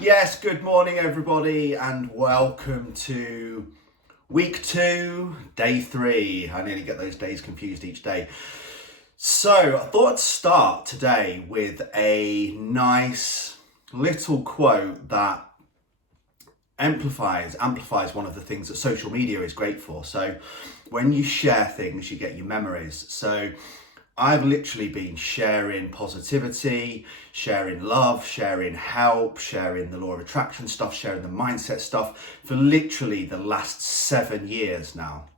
Yes, good morning everybody and welcome to week 2, day 3. I nearly get those days confused each day. So I thought I'd start today with a nice little quote that amplifies one of the things that social media is great for. So when you share things, you get your memories. So I've literally been sharing positivity, sharing love, sharing help, sharing the law of attraction stuff, sharing the mindset stuff for literally the last 7 years now.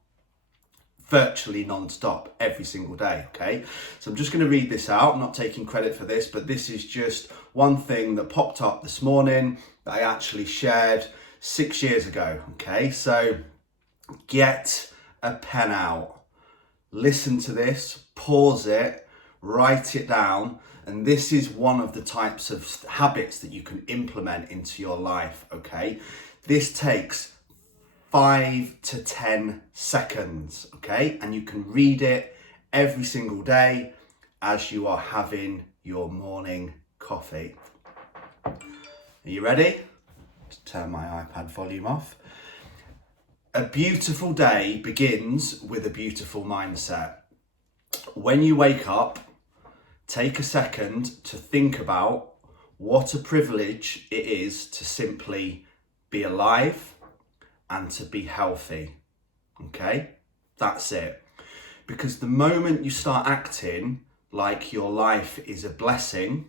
Virtually non-stop every single day, okay? So I'm just going to read this out. I'm not taking credit for this, but this is just one thing that popped up this morning that I actually shared 6 years ago, okay? So get a pen out. Listen to this, pause it, write it down, and this is one of the types of habits that you can implement into your life, okay? This takes 5 to 10 seconds, okay? And you can read it every single day as you are having your morning coffee. Are you ready? Just turn my iPad volume off. A beautiful day begins with a beautiful mindset. When you wake up, take a second to think about what a privilege it is to simply be alive and to be healthy. Okay? That's it. Because the moment you start acting like your life is a blessing,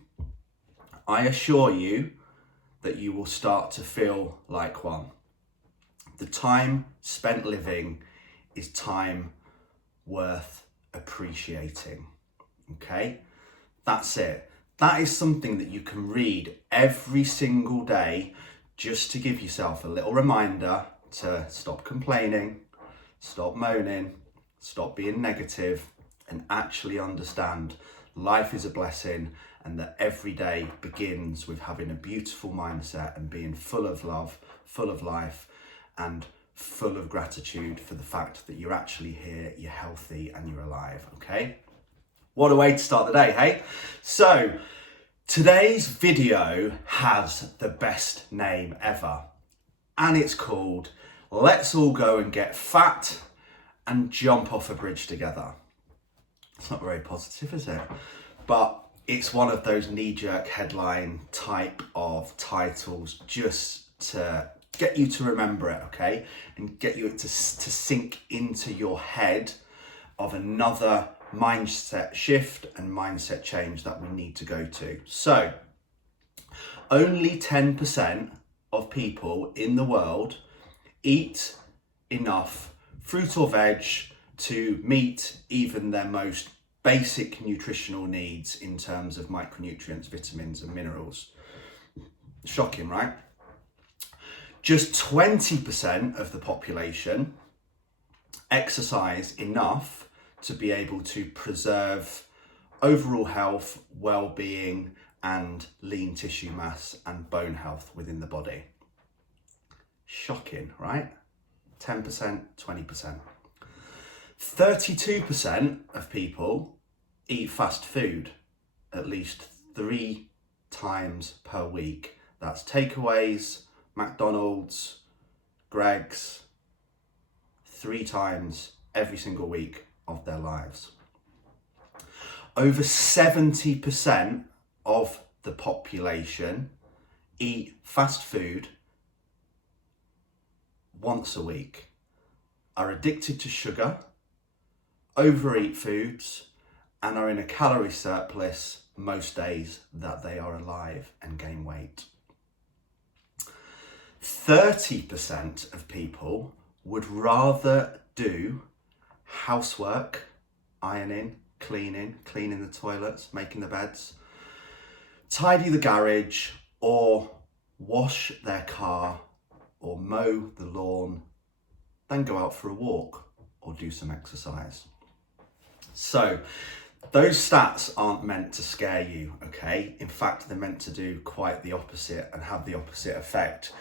I assure you that you will start to feel like one. The time spent living is time worth appreciating, okay? That's it. That is something that you can read every single day just to give yourself a little reminder to stop complaining, stop moaning, stop being negative, and actually understand life is a blessing and that every day begins with having a beautiful mindset and being full of love, full of life, and full of gratitude for the fact that you're actually here, you're healthy, and you're alive, okay? What a way to start the day, hey? So, today's video has the best name ever, and it's called Let's All Go and Get Fat and Jump Off a Bridge Together. It's not very positive, is it? But it's one of those knee-jerk headline type of titles just to get you to remember it, okay? And get you to sink into your head of another mindset shift and mindset change that we need to go to. So, only 10% of people in the world eat enough fruit or veg to meet even their most basic nutritional needs in terms of micronutrients, vitamins, and minerals. Shocking, right? Just 20% of the population exercise enough to be able to preserve overall health, well-being, and lean tissue mass and bone health within the body. Shocking, right? 10%, 20%. 32% of people eat fast food at least 3 times per week. That's takeaways, McDonald's, Greg's, 3 times every single week of their lives. Over 70% of the population eat fast food once a week, are addicted to sugar, overeat foods, and are in a calorie surplus most days that they are alive and gain weight. 30% of people would rather do housework, ironing, cleaning the toilets, making the beds, tidy the garage, or wash their car or mow the lawn, than go out for a walk or do some exercise. So those stats aren't meant to scare you, okay? In fact, they're meant to do quite the opposite and have the opposite effect.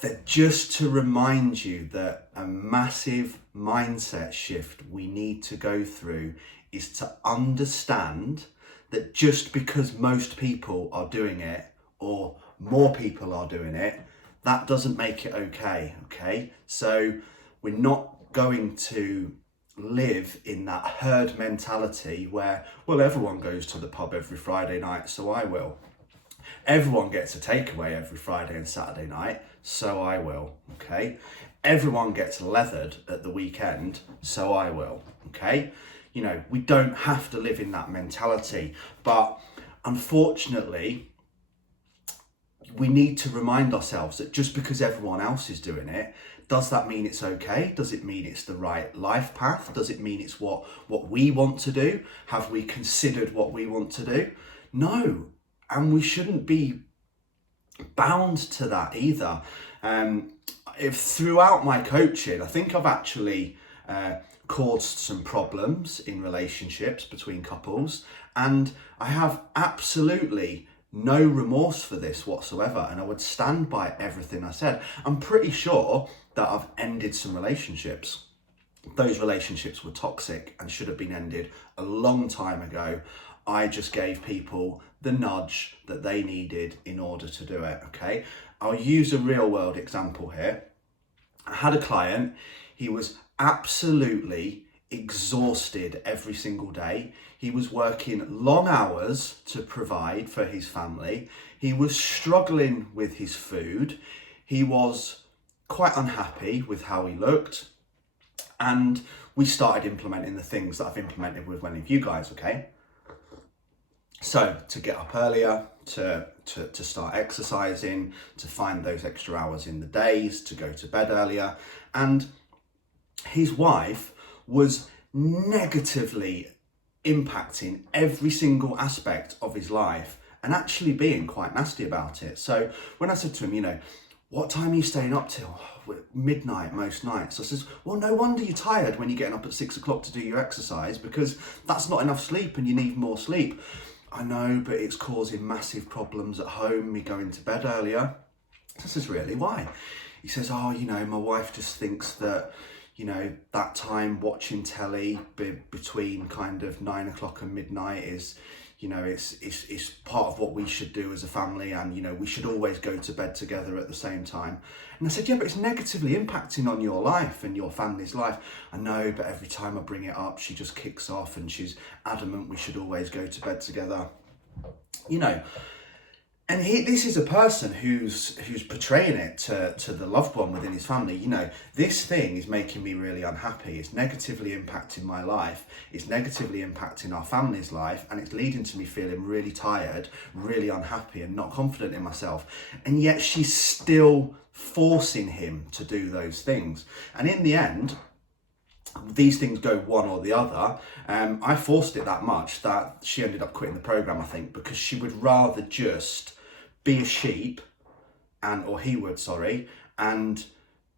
They're just to remind you that a massive mindset shift we need to go through is to understand that just because most people are doing it, or more people are doing it, that doesn't make it okay, okay? So we're not going to live in that herd mentality where, well, everyone goes to the pub every Friday night, so I will. Everyone gets a takeaway every Friday and Saturday night, so I will, okay? Everyone gets leathered at the weekend, so I will, okay? You know, we don't have to live in that mentality, but unfortunately, we need to remind ourselves that just because everyone else is doing it, does that mean it's okay? Does it mean it's the right life path? Does it mean it's what we want to do? Have we considered what we want to do? No, and we shouldn't be bound to that either. If throughout my coaching, I think I've actually caused some problems in relationships between couples, and I have absolutely no remorse for this whatsoever, and I would stand by everything I said. I'm pretty sure that I've ended some relationships. Those relationships were toxic and should have been ended a long time ago. I just gave people the nudge that they needed in order to do it, okay? I'll use a real world example here. I had a client, he was absolutely exhausted every single day. He was working long hours to provide for his family. He was struggling with his food. He was quite unhappy with how he looked. And we started implementing the things that I've implemented with many of you guys, okay? So to get up earlier, to start exercising, to find those extra hours in the days, to go to bed earlier. And his wife was negatively impacting every single aspect of his life and actually being quite nasty about it. So when I said to him, you know, what time are you staying up till? Midnight most nights. I says, well, no wonder you're tired when you're getting up at 6 o'clock to do your exercise, because that's not enough sleep and you need more sleep. I know, but it's causing massive problems at home, me going to bed earlier. I says, really, why? He says, oh, you know, my wife just thinks that, you know, that time watching telly between kind of 9 o'clock and midnight is, you know, it's part of what we should do as a family, and, you know, we should always go to bed together at the same time. And I said, yeah, but it's negatively impacting on your life and your family's life. I know, but every time I bring it up, she just kicks off and she's adamant we should always go to bed together. You know, and this is a person who's portraying it to the loved one within his family. You know, this thing is making me really unhappy. It's negatively impacting my life. It's negatively impacting our family's life. And it's leading to me feeling really tired, really unhappy and not confident in myself. And yet she's still forcing him to do those things. And in the end, these things go one or the other. I forced it that much that she ended up quitting the program, I think, because she would rather just be a sheep, or he would, and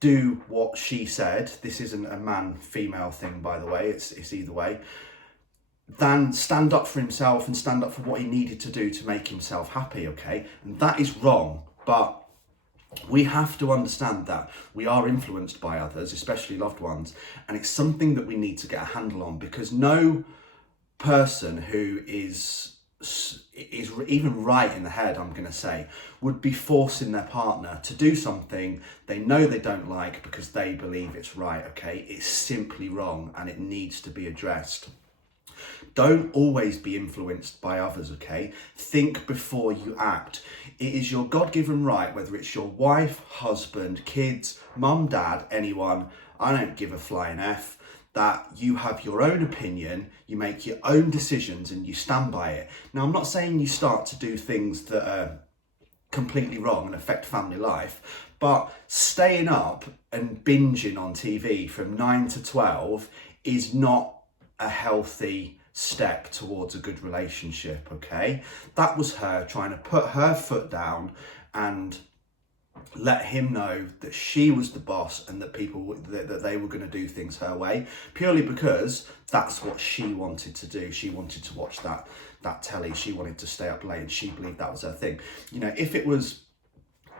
do what she said. This isn't a man-female thing, by the way, it's either way, than stand up for himself and stand up for what he needed to do to make himself happy, okay? And that is wrong, but we have to understand that we are influenced by others, especially loved ones, and it's something that we need to get a handle on, because no person who is even right in the head, I'm going to say, would be forcing their partner to do something they know they don't like because they believe it's right, okay? It's simply wrong and it needs to be addressed. Don't always be influenced by others, okay? Think before you act. It is your God-given right, whether it's your wife, husband, kids, mum, dad, anyone, I don't give a flying F, that you have your own opinion, you make your own decisions and you stand by it. Now, I'm not saying you start to do things that are completely wrong and affect family life, but staying up and binging on TV from 9 to 12 is not a healthy step towards a good relationship, okay? That was her trying to put her foot down and let him know that she was the boss and that that they were going to do things her way, purely because that's what she wanted to do. She wanted to watch that telly. She wanted to stay up late and she believed that was her thing. You know, if it was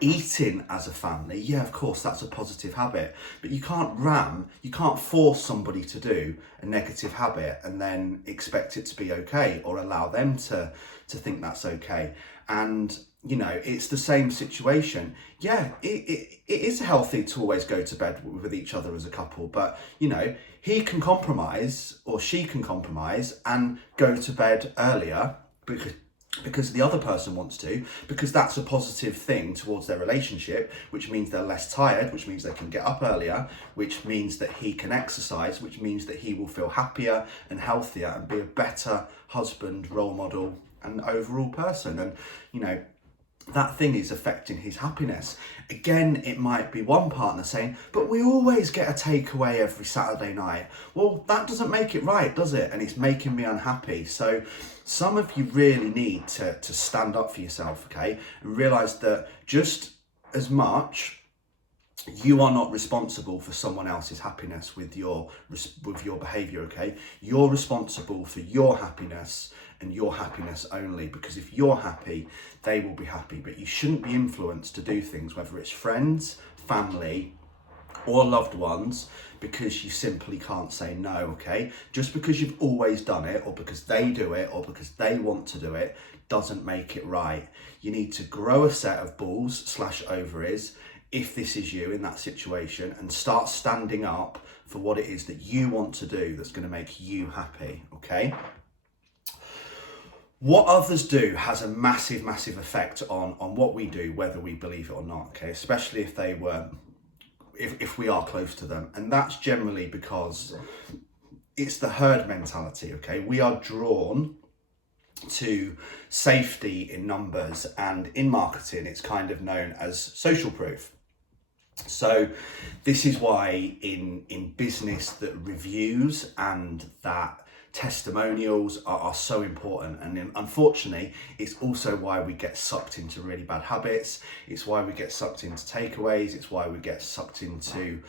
Eating as a family, yeah, of course, that's a positive habit, but you can't force somebody to do a negative habit and then expect it to be okay, or allow them to think that's okay. And it's the same situation. Yeah, it is healthy to always go to bed with each other as a couple, but he can compromise or she can compromise and go to bed earlier because the other person wants to, because that's a positive thing towards their relationship, which means they're less tired, which means they can get up earlier, which means that he can exercise, which means that he will feel happier and healthier and be a better husband, role model, and overall person. And that thing is affecting his happiness. Again, it might be one partner saying, but we always get a takeaway every Saturday night. Well, that doesn't make it right, does it? And it's making me unhappy. So some of you really need to stand up for yourself, okay? And realise that just as much you are not responsible for someone else's happiness with your behaviour, okay? You're responsible for your happiness and your happiness only, because if you're happy, they will be happy. But you shouldn't be influenced to do things, whether it's friends, family, or loved ones, because you simply can't say no, okay? Just because you've always done it, or because they do it, or because they want to do it, doesn't make it right. You need to grow a set of balls/ovaries, if this is you in that situation, and start standing up for what it is that you want to do that's going to make you happy, okay? What others do has a massive, massive effect on what we do, whether we believe it or not, okay? Especially if we are close to them. And that's generally because it's the herd mentality, okay? We are drawn to safety in numbers, and in marketing, it's kind of known as social proof. So this is why in business that reviews and that testimonials are so important. And unfortunately, it's also why we get sucked into really bad habits. It's why we get sucked into takeaways. It's why we get sucked into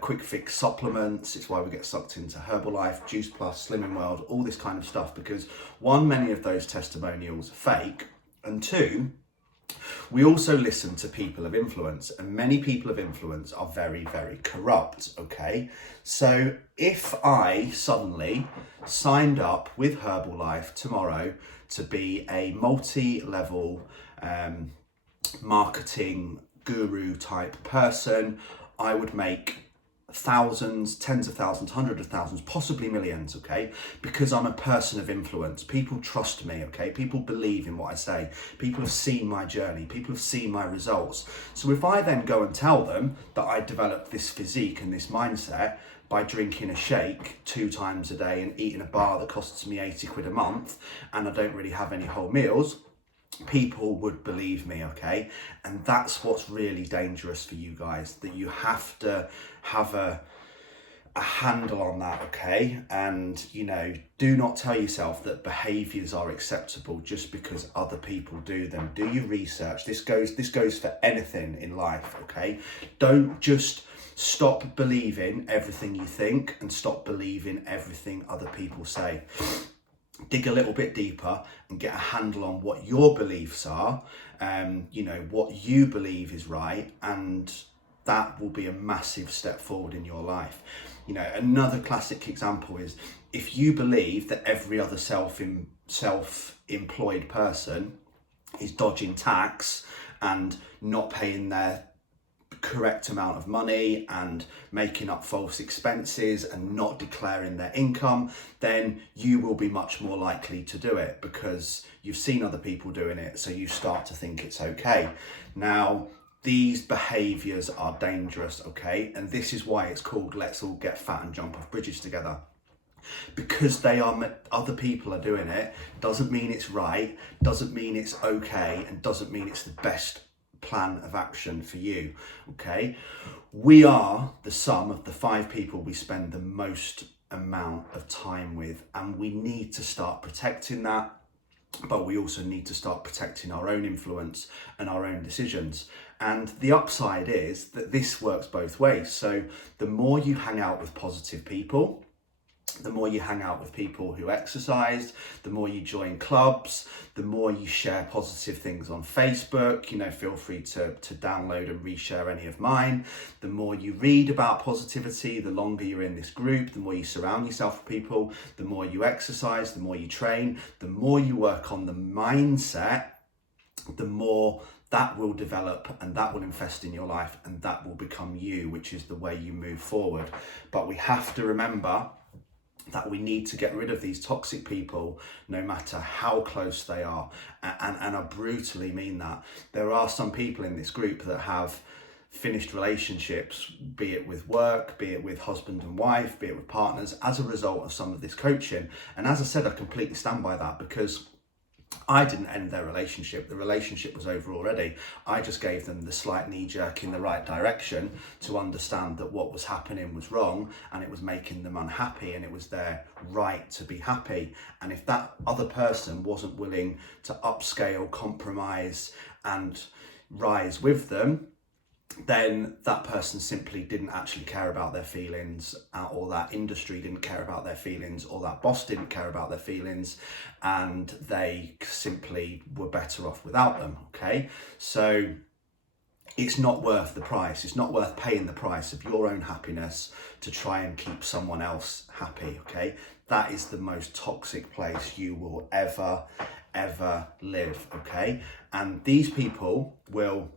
quick fix supplements. It's why we get sucked into Herbalife, Juice Plus, Slimming World, all this kind of stuff, because one, many of those testimonials are fake, and two, we also listen to people of influence, and many people of influence are very, very corrupt, okay? So if I suddenly signed up with Herbalife tomorrow to be a multi-level marketing guru type person, I would make thousands, tens of thousands, hundreds of thousands, possibly millions, okay? Because I'm a person of influence. People trust me, okay? People believe in what I say. People have seen my journey. People have seen my results. So if I then go and tell them that I developed this physique and this mindset by drinking a shake 2 times a day and eating a bar that costs me 80 quid a month, and I don't really have any whole meals, people would believe me, okay? And that's what's really dangerous for you guys, that you have to have a handle on that, okay? And do not tell yourself that behaviors are acceptable just because other people do them. Do your research. This goes for anything in life, okay? Don't just stop believing everything you think and stop believing everything other people say. Dig a little bit deeper and get a handle on what your beliefs are, what you believe is right, and that will be a massive step forward in your life. Another classic example is if you believe that every other self-employed person is dodging tax and not paying their correct amount of money and making up false expenses and not declaring their income, then you will be much more likely to do it because you've seen other people doing it, so you start to think it's okay. Now, these behaviors are dangerous, okay? And this is why it's called Let's All Get Fat and Jump Off Bridges Together. Because other people are doing it, doesn't mean it's right, doesn't mean it's okay, and doesn't mean it's the best plan of action for you, okay? We are the sum of the 5 people we spend the most amount of time with, and we need to start protecting that, but we also need to start protecting our own influence and our own decisions. And the upside is that this works both ways. So the more you hang out with positive people, the more you hang out with people who exercise, the more you join clubs, the more you share positive things on Facebook. Feel free to download and reshare any of mine. The more you read about positivity, the longer you're in this group, the more you surround yourself with people, the more you exercise, the more you train, the more you work on the mindset, the more that will develop and that will invest in your life and that will become you, which is the way you move forward. But we have to remember that we need to get rid of these toxic people, no matter how close they are. And I brutally mean that. There are some people in this group that have finished relationships, be it with work, be it with husband and wife, be it with partners, as a result of some of this coaching. And as I said, I completely stand by that, because I didn't end their relationship. The relationship was over already. I just gave them the slight knee jerk in the right direction to understand that what was happening was wrong and it was making them unhappy, and it was their right to be happy. And if that other person wasn't willing to upscale, compromise and rise with them, then that person simply didn't actually care about their feelings, or that industry didn't care about their feelings, or that boss didn't care about their feelings, and they simply were better off without them. Okay, so it's not worth the price. It's not worth paying the price of your own happiness to try and keep someone else happy. Okay, that is the most toxic place you will ever live. Okay, and these people will,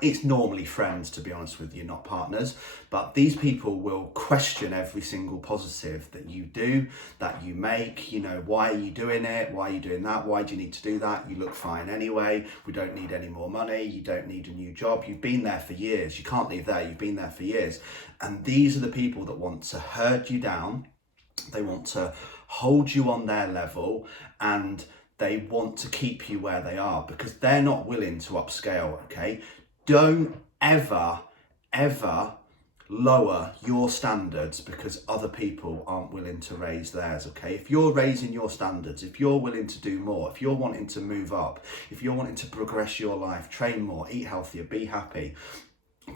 it's normally friends, to be honest with you, not partners, but these people will question every single positive that you do, that you make. Why are you doing it? Why are you doing that? Why do you need to do that? You look fine anyway. We don't need any more money. You don't need a new job. You've been there for years. You can't leave there. You've been there for years. And these are the people that want to hurt you down. They want to hold you on their level, and they want to keep you where they are because they're not willing to upscale. Okay, don't ever lower your standards because other people aren't willing to raise theirs. Okay, if you're raising your standards, if you're willing to do more, if you're wanting to move up, if you're wanting to progress your life, train more, eat healthier, be happy,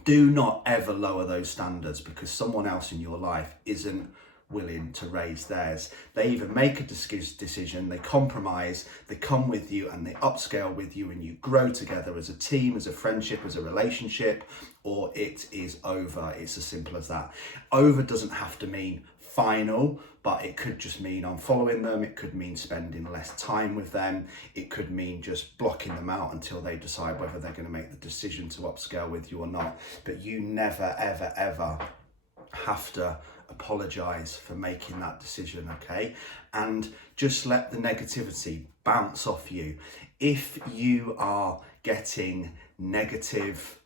do not ever lower those standards because someone else in your life isn't willing to raise theirs. They either make a decision, they compromise, they come with you and they upscale with you, and you grow together as a team, as a friendship, as a relationship, or it is over. It's as simple as that. Over doesn't have to mean final, but it could just mean unfollowing them. It could mean spending less time with them. It could mean just blocking them out until they decide whether they're going to make the decision to upscale with you or not. But you never ever have to apologize for making that decision. Okay, and just let the negativity bounce off you. If you are getting negative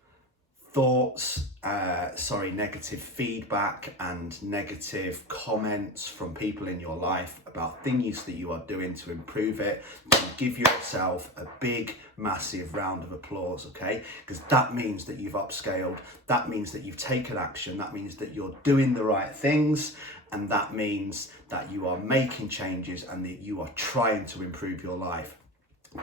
thoughts, negative feedback and negative comments from people in your life about things that you are doing to improve it, then give yourself a big, massive round of applause, okay? Because that means that you've upscaled, that means that you've taken action, that means that you're doing the right things, and that means that you are making changes and that you are trying to improve your life.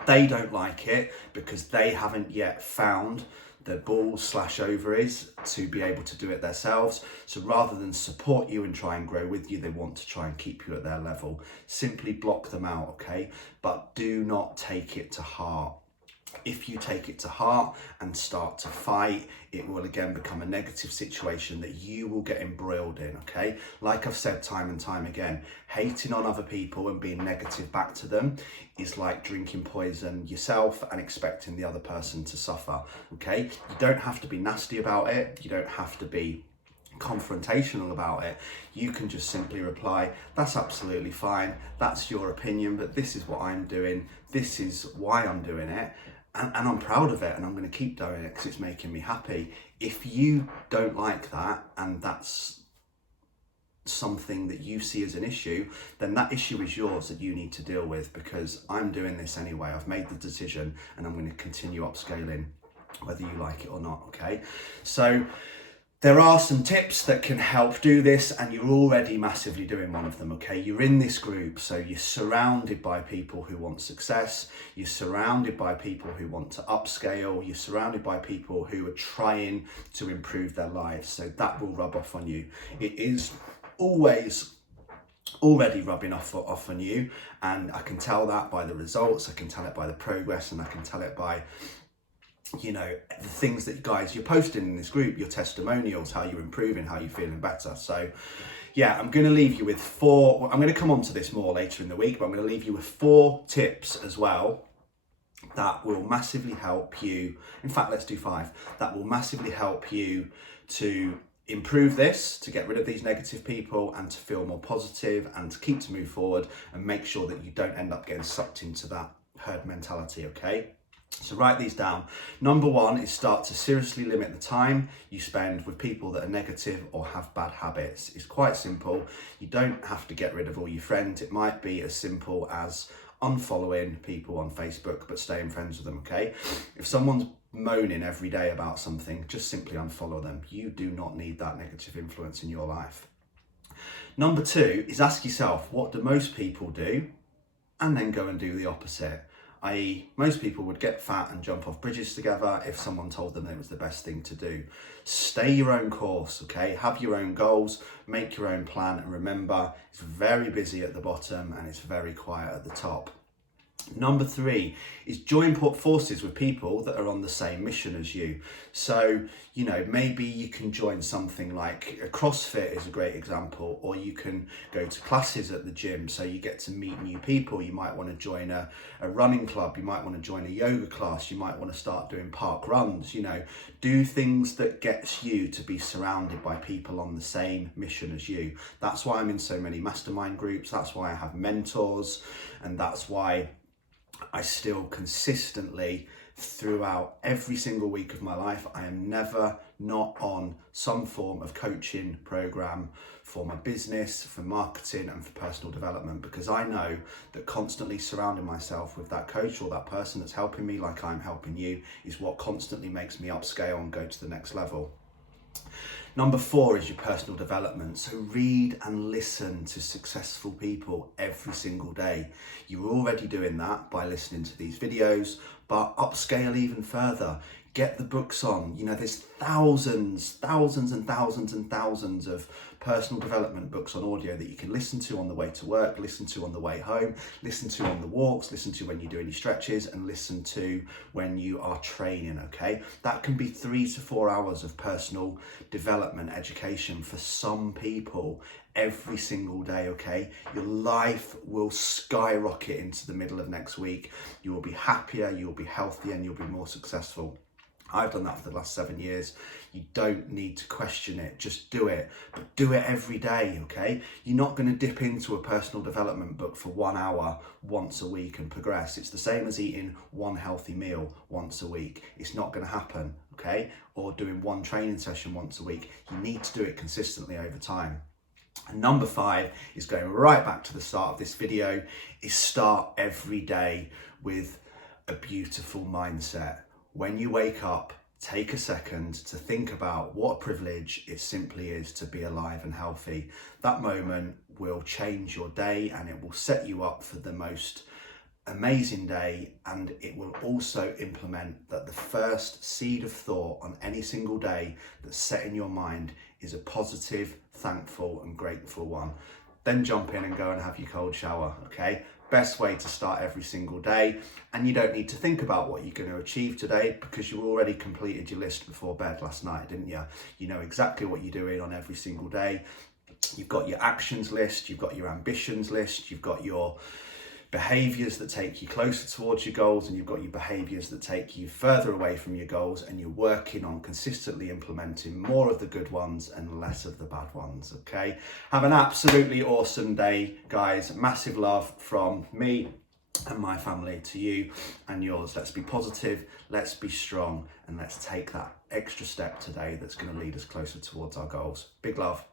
They don't like it because they haven't yet found the balls/ovaries to be able to do it themselves. So rather than support you and try and grow with you, they want to try and keep you at their level. Simply block them out, okay? But do not take it to heart. If you take it to heart and start to fight, it will again become a negative situation that you will get embroiled in, okay? Like I've said time and time again, hating on other people and being negative back to them is like drinking poison yourself and expecting the other person to suffer, okay? You don't have to be nasty about it. You don't have to be confrontational about it. You can just simply reply, that's absolutely fine. That's your opinion, but this is what I'm doing. This is why I'm doing it. And I'm proud of it, and I'm going to keep doing it because it's making me happy. If you don't like that, and that's something that you see as an issue, then that issue is yours that you need to deal with, because I'm doing this anyway. I've made the decision and I'm going to continue upscaling whether you like it or not, okay? So there are some tips that can help do this, and you're already massively doing one of them, okay? You're in this group, so you're surrounded by people who want success. You're surrounded by people who want to upscale. You're surrounded by people who are trying to improve their lives, so that will rub off on you. It is always already rubbing off on you, and I can tell that by the results, I can tell it by the progress, and I can tell it by, you know, the things that guys you're posting in this group, your testimonials, how you're improving, how you're feeling better. So yeah, I'm going to leave you with 4, I'm going to come on to this more later in the week, but I'm going to leave you with 4 tips as well that will massively help you. In fact, let's do 5 that will massively help you to improve this, to get rid of these negative people, and to feel more positive, and to keep to move forward, and make sure that you don't end up getting sucked into that herd mentality. Okay, so write these down. Number 1 is start to seriously limit the time you spend with people that are negative or have bad habits. It's quite simple. You don't have to get rid of all your friends. It might be as simple as unfollowing people on Facebook but staying friends with them. Okay, if someone's moaning every day about something, just simply unfollow them. You do not need that negative influence in your life. Number 2 is ask yourself, what do most people do? And then go and do the opposite. I.e., most people would get fat and jump off bridges together if someone told them it was the best thing to do. Stay your own course, okay? Have your own goals, make your own plan, and remember, it's very busy at the bottom and it's very quiet at the top. Number 3 is join forces with people that are on the same mission as you. So, you know, maybe you can join something like a CrossFit is a great example, or you can go to classes at the gym so you get to meet new people. You might want to join a running club, you might want to join a yoga class, you might want to start doing park runs. You know, do things that gets you to be surrounded by people on the same mission as you. That's why I'm in so many mastermind groups, that's why I have mentors, and that's why I still consistently, throughout every single week of my life, I am never not on some form of coaching program for my business, for marketing, and for personal development, because I know that constantly surrounding myself with that coach or that person that's helping me like I'm helping you is what constantly makes me upscale and go to the next level. Number 4 is your personal development. So read and listen to successful people every single day. You're already doing that by listening to these videos, but upscale even further. Get the books on. You know, there's thousands and thousands of personal development books on audio that you can listen to on the way to work, listen to on the way home, listen to on the walks, listen to when you're doing your stretches, and listen to when you are training, okay? That can be 3 to 4 hours of personal development education for some people every single day, okay? Your life will skyrocket into the middle of next week. You will be happier, you'll be healthier, and you'll be more successful. I've done that for the last 7 years. You don't need to question it, just do it, but do it every day, okay? You're not gonna dip into a personal development book for 1 hour once a week and progress. It's the same as eating one healthy meal once a week. It's not gonna happen, okay? Or doing one training session once a week. You need to do it consistently over time. And number 5 is going right back to the start of this video, is start every day with a beautiful mindset. When you wake up, take a second to think about what a privilege it simply is to be alive and healthy. That moment will change your day, and it will set you up for the most amazing day, and it will also implement that the first seed of thought on any single day that's set in your mind is a positive, thankful and grateful one. Then jump in and go and have your cold shower, okay? Best way to start every single day. And you don't need to think about what you're going to achieve today, because you already completed your list before bed last night, didn't you? You know exactly what you're doing on every single day. You've got your actions list, you've got your ambitions list, you've got your behaviors that take you closer towards your goals, and you've got your behaviors that take you further away from your goals, and you're working on consistently implementing more of the good ones and less of the bad ones, okay? Have an absolutely awesome day, guys. Massive love from me and my family to you and yours. Let's be positive, let's be strong, and let's take that extra step today that's going to lead us closer towards our goals. Big love.